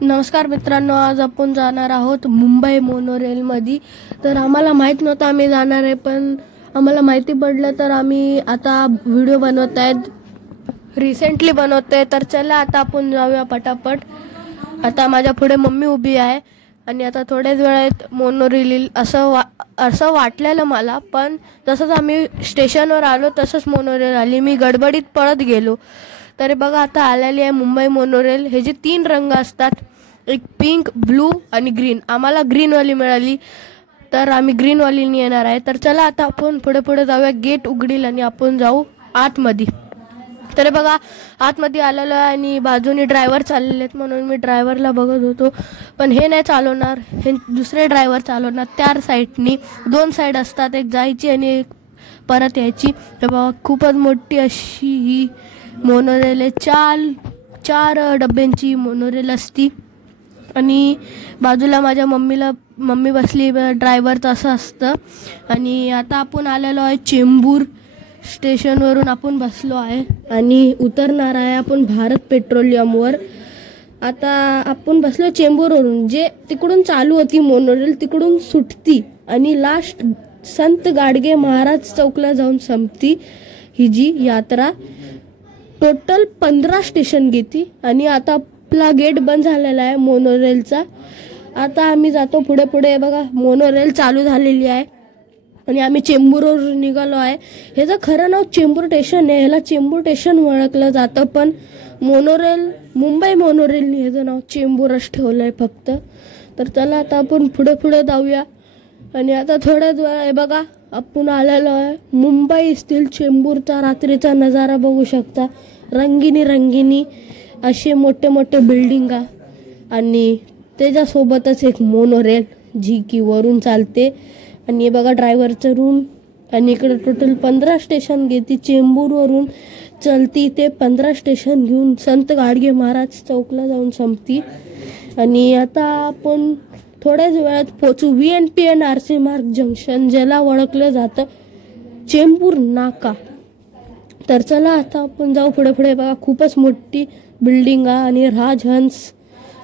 नमस्कार मित्रांनो, आज आपण जाणार आहोत मुंबई मोनोरेल मध्ये। तर आम्हाला माहित नव्हतं आम्ही जाणार आहे, पण आम्हाला माहिती पडलं तर आम्ही आता व्हिडिओ बनवत आहेत, रिसेंटली बनवतोय। तर चला आता आपण जाऊया पटापट। आता माझ्या पुढे मम्मी उभी आहे आणि आता थोड्याच वेळात मोनोरेल येईल असं वाटलेलं मला, पण जसंच आम्ही स्टेशनवर आलो तसंच मोनोरेल आली। मी गडबडीत पळत गेलो। तर बघा आता आलेली आहे मुंबई मोनोरेल। हे जे 3 रंग असतात, एक पिंक, ब्लू आणि ग्रीन। आम्हाला ग्रीन वाली मिळाली तर आम्ही ग्रीन वालीने येणार आहे। तर चला आता आपण पुढे जाऊया। गेट उघडील आणि आपण जाऊ आतमध्ये। तर बघा आतमध्ये आलेलो आहे आणि बाजूने ड्रायव्हर चाललेले आहेत, म्हणून मी ड्रायव्हरला बघत होतो, पण हे नाही चालवणार, हे दुसरे ड्रायव्हर चालवणार। त्या साईडनी 2 साईड असतात, एक जायची आणि एक परत यायची। तर बघा खूपच मोठी अशी ही मोनोरेल आहे। 4 डब्यांची मोनोरेल असती आणि बाजूला माझ्या मम्मी बसली, ड्रायव्हरचं असं असतं। आणि आता आपण आलेलो आहे चेंबूर स्टेशनवरून आपण बसलो आहे आणि उतरणार आहे आपण भारत पेट्रोलियमवर। आता आपण बसलो चेंबूरवरून, जे तिकडून चालू होती मोनोरेल तिकडून सुटती आणि लास्ट संत गाडगे महाराज चौकला जाऊन संपती ही जी यात्रा। टोटल 15 स्टेशन घेती आणि आता आपला गेट बंद झालेला आहे मोनोरेलचा। आता आम्ही जातो पुढे। बघा मोनोरेल चालू झालेली आहे आणि आम्ही चेंबूरवरून निघालो आहे। ह्याचं खरं नाव चेंबूर स्टेशन आहे, ह्याला चेंबूर स्टेशन ओळखलं जातं, पण मुंबई मोनोरेलने ह्याचं नाव चेंबूरच ठेवलं आहे फक्त। तर चला आता आपण पुढे जाऊया आणि आता थोड्याच वेळ बघा आपण आलेलो आहे मुंबई स्टील चेंबूरचा रात्रीचा नजारा बघू शकता। रंगिनी असे मोठे बिल्डिंगा आणि त्याच्यासोबतच एक मोनोरेल जी की वरून चालते। आणि हे बघा ड्रायव्हरचं रूम आणि इकडे टोटल 15 स्टेशन घेते। चेंबूरवरून चलती ते 15 स्टेशन घेऊन संत गाडगे महाराज चौकला जाऊन संपती। आणि आता आपण थोड्याच वेळात पोहोचू VNP and RC मार्ग जंक्शन, ज्याला ओळखलं जातं चेंबूर नाका। तर चला आता आपण जाऊ पुढे। बघा खूपच मोठी बिल्डिंग आहे आणि राजहंस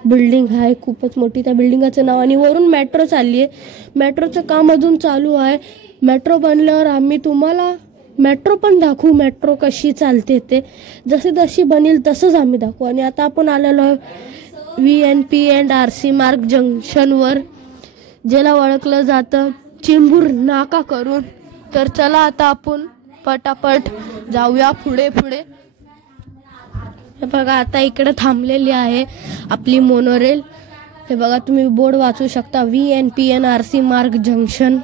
बिल्डिंग आहे, खूपच मोठी त्या बिल्डिंगाचं नाव। आणि वरून मेट्रो चालली आहे, मेट्रोचं काम अजून चालू आहे। मेट्रो बनल्यावर आम्ही तुम्हाला मेट्रो पण दाखवू, मेट्रो कशी चालते ते जशी बनेल तसंच आम्ही दाखवू। आणि आता आपण आलेलो आहे VNP and RC मार्ग जंक्शनवर, ज्याला ओळखलं जातं चेंबूर नाका करून। तर चला आता आपण पटापट जाऊया पुढे। हे बघा आता इकडे थांबलेली आहे आपली मोनोरेल। हे बघा तुम्ही बोर्ड वाचू शकता, VNP and RC मार्ग जंक्शन।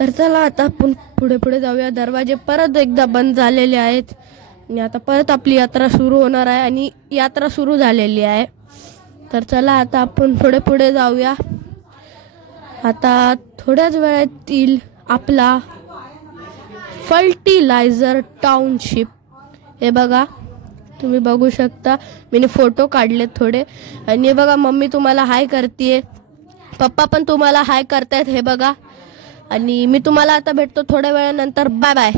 तर चला आता आपण पुढे जाऊया। दरवाजे परत एकदा बंद झालेले आहेत आणि आता परत आपली यात्रा सुरू होणार आहे आणि यात्रा सुरू झालेली आहे। तर चला आता आपण पुढे जाऊया। आता थोड्याच वेळात येईल आपला फर्टिलायझर टाउनशिप। हे बघा तुम्ही बघू शकता, मी फोटो काढलेत थोडे। आणि हे बघा मम्मी तुम्हाला हाय करतेय, पप्पा पण तुम्हाला हाय करतायत, हे बघा। आणि मी तुम्हाला आता भेटतो थोड्या वेळानंतर, बाय बाय।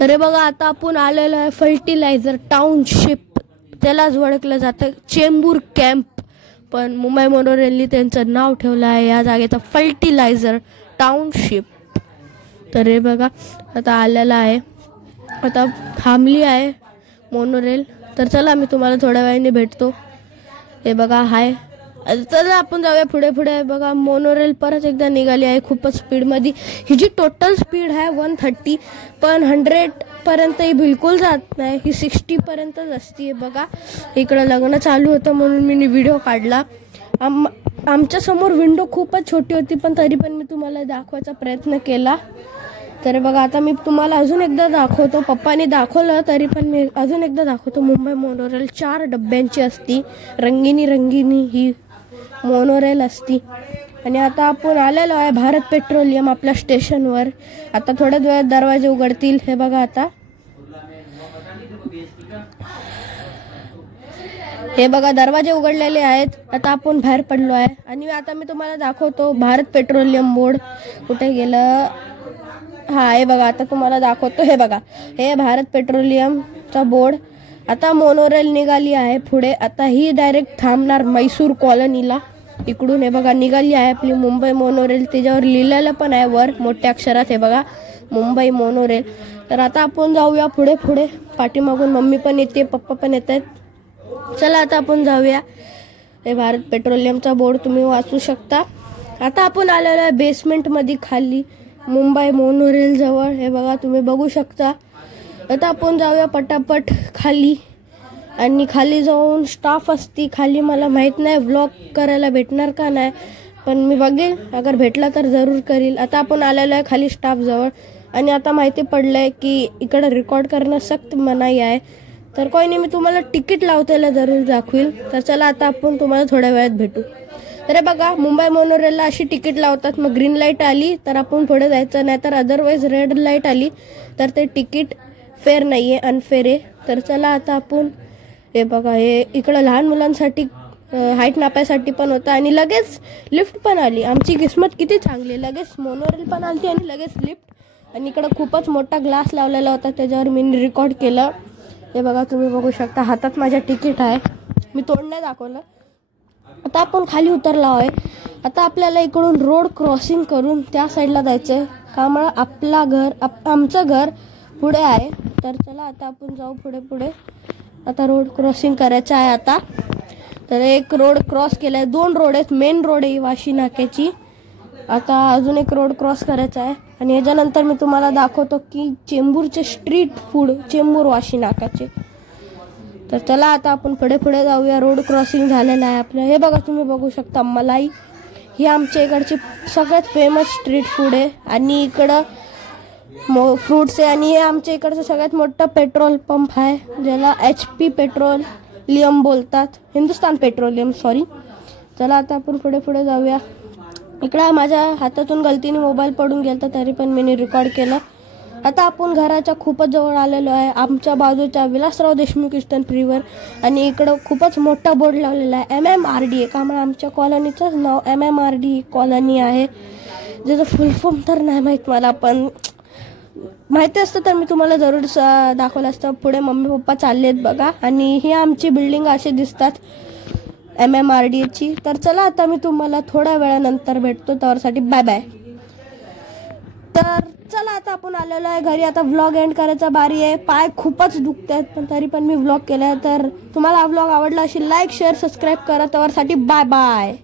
तर हे बघा आता आपण आलेलो आहे फर्टिलायझर टाउनशिप, त्यालाच ओळखलं जातं चेंबूर कॅम्प, पण मुंबई मोनोरेलने त्यांचं नाव ठेवलं आहे या जागेचं फर्टिलायझर टाउनशिप। तर हे बघा आता आलेला आहे, आता थांबली आहे मोनोरेल। तर चला मी तुम्हाला थोड्या वेळाने भेटतो। हे बघा हाय। चला आपण जाऊया पुढे। बघा मोनोरेल परत एकदा निघाली आहे खूपच स्पीडमध्ये। ही जी टोटल स्पीड आहे 130, पण 100 पर्यंत ही बिलकुल जात नाही, ही 60 पर्यंतच असते। बघा इकडं लग्न चालू होतं म्हणून मी व्हिडिओ काढला। आमच्या समोर विंडो खूपच छोटी होती, पण तरी पण मी तुम्हाला दाखवायचा प्रयत्न केला। तर बघा आता मी तुम्हाला अजून एकदा दाखवतो, पप्पाने दाखवलं तरी पण मी अजून एकदा दाखवतो। मुंबई मोनोरेल 4 डब्यांची असती, रंगिनी ही मोनोरेल असती। आणि आता आपण आलेलो आहे भारत पेट्रोलियम आपल्या स्टेशनवर। आता थोड्याच वेळात दरवाजे उघडतील। हे बघा आता हे बघा दरवाजे उघडलेले आहेत। आता आपण बाहेर पडलो आहे आणि आता मी तुम्हाला दाखवतो भारत पेट्रोलियम बोर्ड कुठे गेलं। हा हे बघा आता तुम्हाला दाखवतो. हे बघा हे भारत पेट्रोलियमचा बोर्ड. आता मोनोरेल निघाली आहे पुढे. आता ही डायरेक्ट थांबणार म्हैसूर कॉलनीला. इकडून हे बघा निघाली आहे आपली मुंबई मोनोरेल. त्याच्यावर लिहिलेलं पण आहे वर मोठ्या अक्षरात हे बघा मुंबई मोनोरेल. तर आता आपण जाऊया पुढे पुढे. पाठीमागून मम्मी पण येते, पप्पा पण येत आहेत. चला आता आपण जाऊया. हे भारत पेट्रोलियमचा बोर्ड तुम्ही वाचू शकता. आता आपण आलेलो आहे बेसमेंटमध्ये खाली मुंबई मोनोरेल जवळ. हे बघा तुम्ही बघू शकता. आता आपण जाऊया पटापट खाली. आणि खाली जाऊन स्टाफ असती खाली. मला माहीत नाही व्लॉग करायला भेटणार का नाही, पण मी बघेल. अगर भेटला तर जरूर करील. आता आपण आलेलो आहे खाली स्टाफ जवळ. आणि आता माहिती पडलंय की इकडं रेकॉर्ड करणं सक्त मनाई आहे. तर कोणी नाही, मी तुम्हाला तिकीट लावताना जरूर दाखवील. तर चला आता आपण तुम्हाला थोड्या वेळात भेटू. तर हे बघा मुंबई मोनोरेलला अशी तिकीट लावतात. मग ग्रीन लाईट आली तर आपण पुढे जायचं, नाही तर अदरवाईज रेड लाईट आली तर ते तिकीट फेअर नाही आहे, अनफेअर आहे. तर चला आता आपण हे बघा हे इकडं लहान मुलांसाठी हाईट नापायसाठी पण होतं. आणि लगेच लिफ्ट पण आली. आमची किस्मत किती चांगली. लगेच मोनोरेल पण आली आणि लगेच लिफ्ट. आणि इकडं खूपच मोठा ग्लास लावलेला होता, त्याच्यावर मी रेकॉर्ड केलं. हे बघा तुम्ही बघू शकता. हातात माझ्या तिकीट आहे, मी तोंड नाही दाखवलं. आता आपण खाली उतरलो आहे. आता आपल्याला इकडून रोड क्रॉसिंग करून त्या साईडला जायचं आहे. त्यामुळे आमचं घर पुढे आहे. तर चला आता आपण जाऊ पुढे पुढे. आता रोड क्रॉसिंग करायचं आहे. आता तर एक रोड क्रॉस केलाय. 2 रोड आहेत. मेन रोड आहे वाशी नाक्याची. आता अजून एक रोड क्रॉस करायचा आहे. आणि याच्यानंतर मी तुम्हाला दाखवतो की चेंबूरचे स्ट्रीट फूड, चेंबूर वाशी नाक्याचे. तर चला आता आपण पुढे पुढे जाऊया. रोड क्रॉसिंग झालेलं आहे आपलं. हे बघा तुम्ही बघू शकता मलाई. ही आमच्या इकडची सगळ्यात फेमस स्ट्रीट फूड आहे. आणि इकडं फ्रूट्स आहे. आणि हे आमच्या इकडचं सगळ्यात मोठं पेट्रोल पंप आहे, ज्याला HP पेट्रोलियम बोलतात, हिंदुस्तान पेट्रोलियम सॉरी. चला आता आपण पुढे पुढे जाऊया. इकडं माझ्या हातातून गलतीने मोबाईल पडून गेला, तरी पण मी रेकॉर्ड केलं. आता आपण घराच्या खूपच जवळ आलेलो आहे. आमच्या बाजूच्या विलासराव देशमुख ईस्टर्न फ्रीवर. आणि इकडं खूपच मोठा बोर्ड लावलेला आहे MMRDA. त्यामुळे आमच्या कॉलनीचंच नाव MMRDA कॉलनी आहे. ज्याचं फुल फॉर्म तर नाही माहीत मला, पण माहिती असतं तर मी तुम्हाला जरूर दाखवलं असतं. पुढे मम्मी पप्पा चालले आहेत बघा. आणि ही आमची बिल्डिंग अशी दिसतात MMRDAची. तर चला आता मी तुम्हाला थोड्या वेळानंतर भेटतो. त्यावरसाठी बाय बाय. तर चला आता आपण आलेलो आहे घरी. आता व्लॉग एंड करायचा बारी आहे. पाय खूपच दुखत आहेत, पण तरी पण मी व्लॉग केला. तर तुम्हाला हा व्लॉग आवडला असेल लाईक शेअर सबस्क्राईब करा. त्यावरसाठी बाय बाय.